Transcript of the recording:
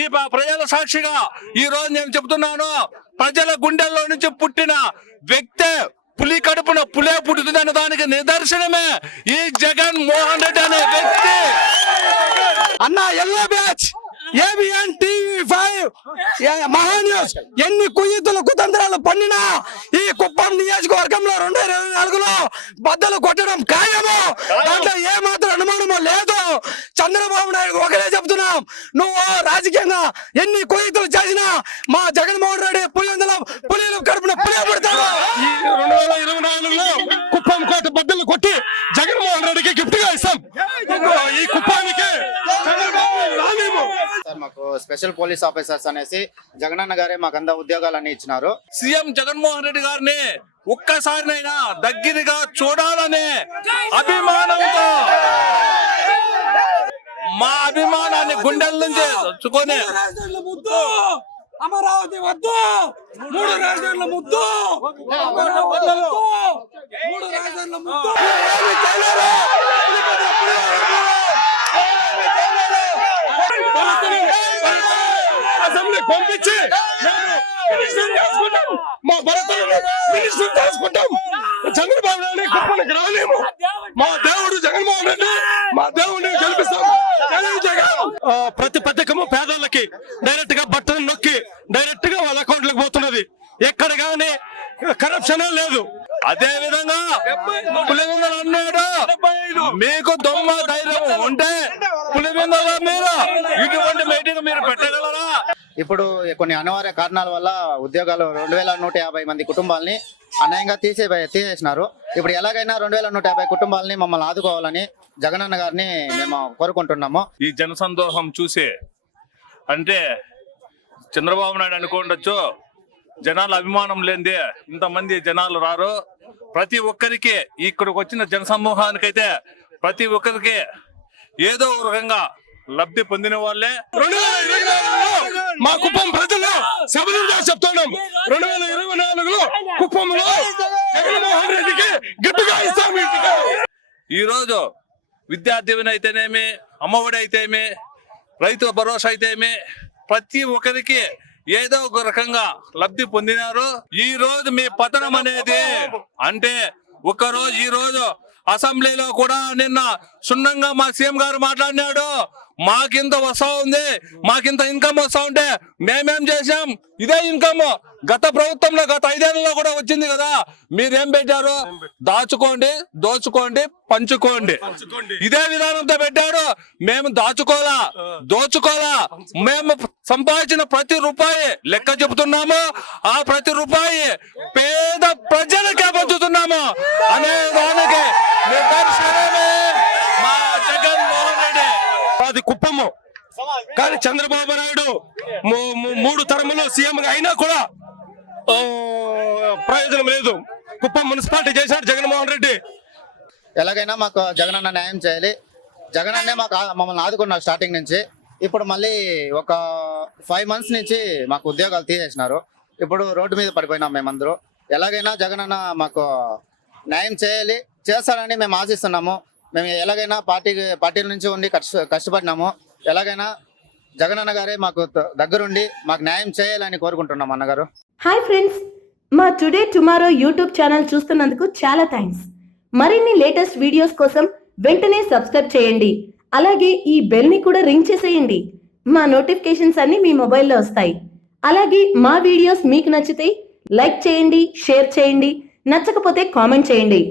ఈ ప్రజల సాక్షిగా ఈ రోజు నేను చెబుతున్నాను, ప్రజల గుండెల్లో నుంచి పుట్టిన వ్యక్తే పులి కడుపున పులే పుట్టుతుందనే దానికి నిదర్శనమే ఈ జగన్ మోహన్ రెడ్డి అనే వ్యక్తి. అన్న yellow batch ABN TV5 Maha News ఎన్ని కుయుతులు కుతంత్రాలు పన్నినా ఈ కుప్పం నియోజకవర్గంలో 2024లో బద్దలు కొట్టడం ఖాయము. దాంట్లో ఏ మాత్రం అనుమానమో లేదు. చంద్రబాబు నాయుడు ఒకటే చెప్తున్నాం, నువ్వు రాజకీయంగా ఎన్ని కుయుతులు చేసినా మా జగన్మోహన్ రెడ్డి పులిలు కడుపున పులి పడతాడు. ఈ 2024లో కుప్పం కోట బద్దలు కొట్టి జగన్మోహన్ రెడ్డికి గిఫ్ట్ గా ఇస్తాం. ఈ కుప్పానికి మాకు స్పెషల్ పోలీస్ ఆఫీసర్స్ అనేసి జగనన్న గారే మాకు అంతా ఉద్యోగాలన్నీ ఇచ్చినారు. సీఎం జగన్మోహన్ రెడ్డి గారిని ఒక్కసారినైనా దగ్గరగా చూడాలనే అభిమానంతో మా అభిమానాన్ని గుండెల నుంచి తెచ్చుకొని అమరావతి వద్దు, 3 రాజధానుల ముద్దు, 3 రాజధానుల ముద్దు. అసెంబ్లీ పంపించి మా భరతులను మినిస్టర్ చేసుకుంటాం. చంద్రబాబు నాయుడు కుప్పనికి రాలేము. మా దేవుడు జగన్మోహన్ రెడ్డి, మా దేవుడిని గెలిపిస్తాం. ప్రతి పథకము పేదలకి డైరెక్ట్ గా బట్టలు నొక్కి డైరెక్ట్ గా వాళ్ళ అకౌంట్లకు పోతున్నది. ఎక్కడ గానీ కరప్షన్ లేదు. అదే విధంగా పులివెందులు అన్నాడు, మీకు దొమ్మ ధైర్యం ఉంటే పులివెందులో మీరు ఇటువంటి మీటింగ్ మీరు పెట్టగలరా? ఇప్పుడు కొన్ని అనివార్య కారణాల వల్ల ఉద్యోగాలు 2150 మంది కుటుంబాలని అన్యాయంగా తీసేసినారు. ఇప్పుడు ఎలాగైనా 2150 కుటుంబాలని మమ్మల్ని ఆదుకోవాలని జగనన్న గారిని మేము కోరుకుంటున్నాము. ఈ జనసందోహం చూసి అంటే చంద్రబాబు నాయుడు అనుకోండొచ్చు, జనాల అభిమానం లేనిదే ఇంతమంది జనాలు రారు. ప్రతి ఒక్కరికి ఇక్కడికి వచ్చిన జనసమూహానికైతే ప్రతి ఒక్కరికి ఏదో ఒక రకంగా లబ్ధి పొందిన వాళ్ళే. 2024లో మా కుప్పం ప్రజలు సభలుగా చెప్తున్నాం, 2024లో కుప్పంలో జగన్మోహన్ రెడ్డికి గట్టిగా ఇస్తాం. ఈ రోజు విద్యార్థిని అయితేనేమి, అమ్మఒడి అయితేమి, రైతు భరోసా అయితేమి, ప్రతి ఒక్కరికి ఏదో ఒక రకంగా లబ్ధి పొందినారు. ఈ రోజు మీ పతనం అనేది అంటే ఒక్కరోజు ఈ రోజు అసెంబ్లీలో కూడా నిన్న సున్నంగా మా సీఎం గారు మాట్లాడినాడు, మాకింత వస్తా ఉంది, మాకింత ఇన్కమ్ వస్తా ఉంటే మేమేం చేసాం, ఇదే ఇన్కమ్ గత ప్రభుత్వంలో గత 5 ఏళ్లలో కూడా వచ్చింది కదా, మీరేం పెట్టారు? దాచుకోండి, దోచుకోండి, పంచుకోండి, ఇదే విధానంతో పెట్టారు. మేము దాచుకోలా, దోచుకోలా, మేము సంపాదించిన ప్రతి రూపాయి లెక్క చెబుతున్నాము. ఆ ప్రతి రూపాయి పేద ప్రజలకే పంచుతున్నాము అనే దానికి నిదర్శనమే మా జగన్మోహన్ రెడ్డి. అది కుప్పము. కానీ చంద్రబాబు నాయుడు 3 తరములు సీఎం అయినా కూడా ప్రయోజనం లేదు. కుప్పం మున్సిపాలిటీ చేశాడు జగన్మోహన్ రెడ్డి. ఎలాగైనా మాకు జగనన్న న్యాయం చేయాలి. జగనన్నే మమ్మల్ని ఆదుకున్నారు స్టార్టింగ్ నుంచి. ఇప్పుడు మళ్ళీ ఒక 5 months నుంచి మాకు ఉద్యోగాలు తీసేసినారు. ఇప్పుడు రోడ్డు మీద పడిపోయినాం మేమందరూ. ఎలాగైనా జగనన్న మాకు న్యాయం చేయాలి, చేస్తారని మేము ఆశిస్తున్నాము. మేము ఎలాగైనా పార్టీల నుంచి ఉండి కష్టపడినాము. ఎలాగైనా జగనన్న గారే మాకు దగ్గరుండి మాకు న్యాయం చేయాలని కోరుకుంటున్నాం అన్నగారు. హాయ్ ఫ్రెండ్స్, మా టుడే టుమారో యూట్యూబ్ ఛానల్ చూస్తున్నందుకు చాలా థ్యాంక్స్. మరిన్ని లేటెస్ట్ వీడియోస్ కోసం వెంటనే సబ్స్క్రైబ్ చేయండి. అలాగే ఈ బెల్ ని కూడా రింగ్ చేసేయండి. మా నోటిఫికేషన్స్ అన్ని మీ మొబైల్లో వస్తాయి. అలాగే మా వీడియోస్ మీకు నచ్చితే లైక్ చేయండి, షేర్ చేయండి, నచ్చకపోతే కామెంట్ చేయండి.